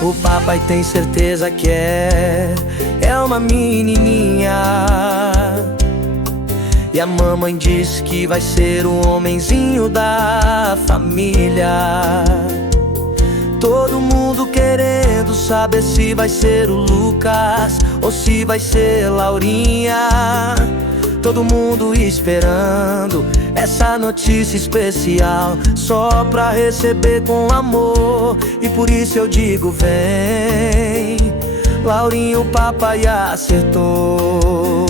O papai tem certeza que é uma menininha. E a mamãe disse que vai ser o homenzinho da família. Todo mundo querendo saber se vai ser o Lucas ou se vai ser Laurinha. Todo mundo esperando essa notícia especial, só pra receber com amor. E por isso eu digo: vem, Laurinha, o papai acertou.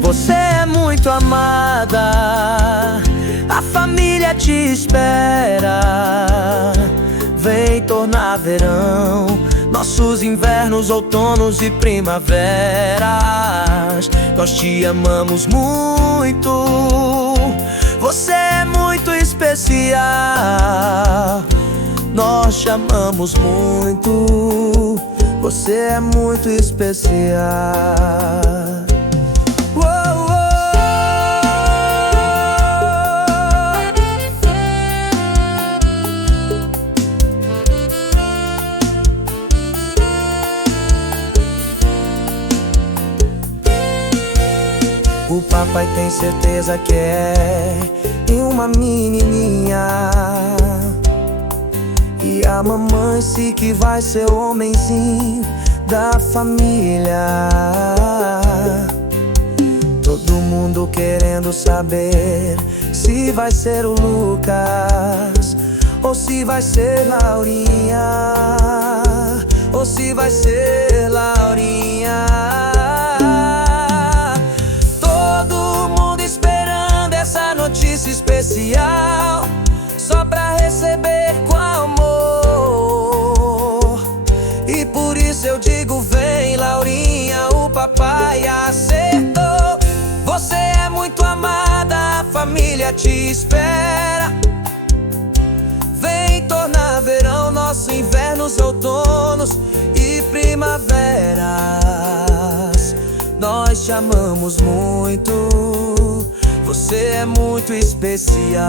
Você é muito amada, a família te espera. Vem tornar verão nossos invernos, outonos e primaveras. Nós te amamos muito, você é muito especial. Nós te amamos muito, você é muito especial. O papai tem certeza que é uma menininha. E a mamãe disse que vai ser o homenzinho da família. Todo mundo querendo saber se vai ser o Lucas ou se vai ser Laurinha, ou se vai ser Laurinha. Notícia especial, só pra receber com amor. E por isso eu digo: vem, Laurinha, o papai acertou. Você é muito amada, a família te espera. Vem tornar verão nosso invernos, outonos e primaveras. Nós te amamos muito, você é muito especial.